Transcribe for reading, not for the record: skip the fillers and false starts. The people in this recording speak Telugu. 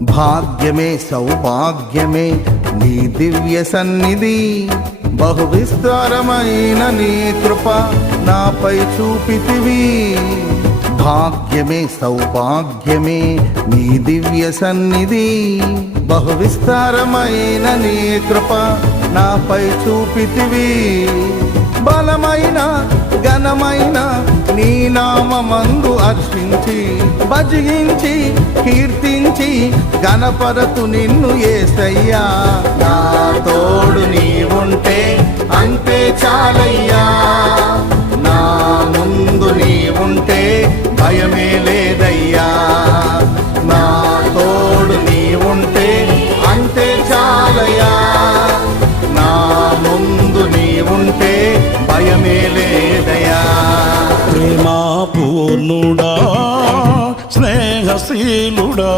భాగ్యమే సౌభాగ్యమే నీ దివ్య సన్నిధి, బహు విస్తారమైన నీ కృప నాపై చూపితివి. భాగ్యమే సౌభాగ్యమే నీ దివ్య సన్నిధి, బహు విస్తారమైన నీ కృప నాపై చూపితివి. బలమైన ఘనమైన నీ నామమందు అర్చించి భజించి కీర్తించి గణపరతు నిన్ను యేసయ్యా. నా తోడు నీవుంటే అంతే చాలయ్యా, నా ముందు నీవుంటే భయమే లేదయ్యా. నా తోడు నీవుంటే అంతే చాలయ్యా, నా ముందు నీవుంటే భయమే లేదయ్యా. ప్రేమా పూర్ణుడా స్నేహశీలుడా